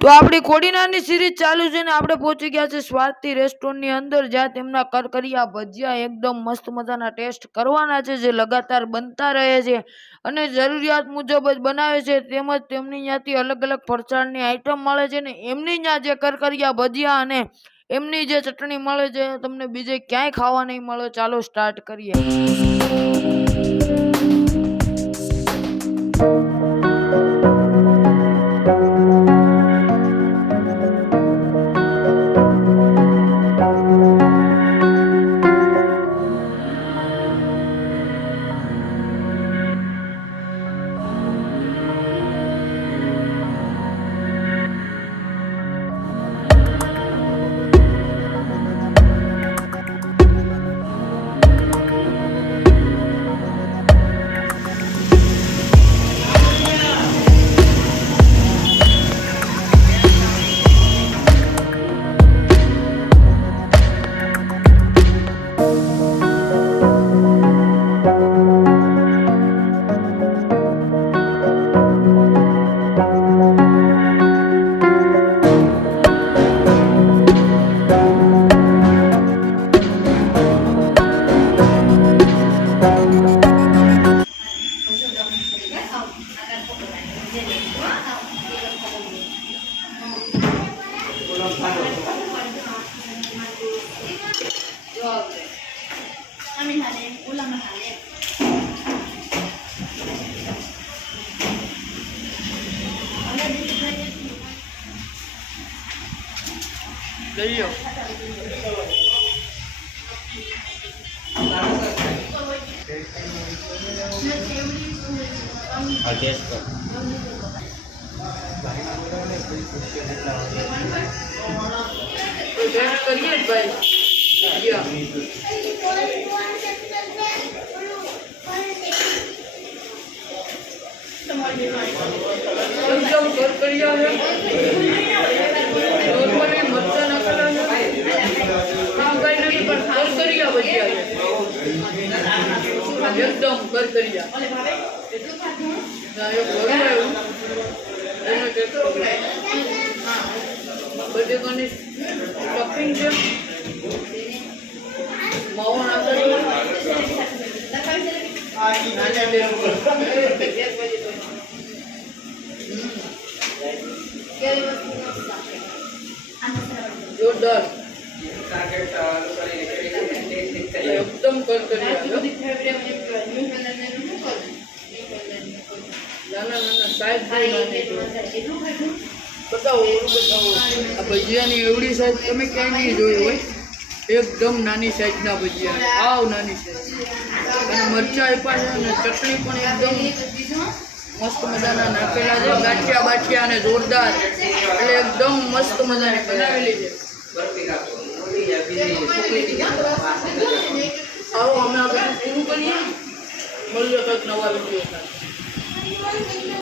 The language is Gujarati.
તો આપણી કોડીનારની સિરીઝ ચાલુ છે ને આપણે પહોંચી ગયા છે સ્વાતિ રેસ્ટોરન્ટની અંદર, જ્યાં તેમના કરકરિયા ભજીયા એકદમ મસ્ત મજાના ટેસ્ટ કરવાના છે, જે લગાતાર બનતા રહે છે અને જરૂરિયાત મુજબ જ બનાવે છે. તેમજ તેમની ત્યાંથી અલગ અલગ પ્રકારની આઈટમ મળે છે ને એમની ત્યાં જે કરકરિયા ભજીયા અને એમની જે ચટણી મળે છે તમને બીજે ક્યાંય ખાવા નહીં મળે. ચાલો સ્ટાર્ટ કરીએ. એકદમ કરકરિયા બટેકાની સ્ટફિંગ છે, માવો નાખેલો જોરદાર એકદમ કરકરિયા. નાના સાઈઝ બતાવો. આ ભજીયાની એવડી સાઈઝ તમે ક્યાંય નહીં જોઈ હોય. એકદમ નાની સાઈઝના ભજીયા, આવ નાની સાઈઝ, અને મરચાં આપ્યા છે અને ચટણી પણ એકદમ મસ્ત મજાના નાખેલા છે. ગાંઠિયા બાઠિયા અને જોરદાર, એટલે એકદમ મસ્ત મજાની બનાવેલી છે. આવો અમે આપણે પૂરું કરીએ, મળીએ કંઈક નવા વિડીયો સાથે.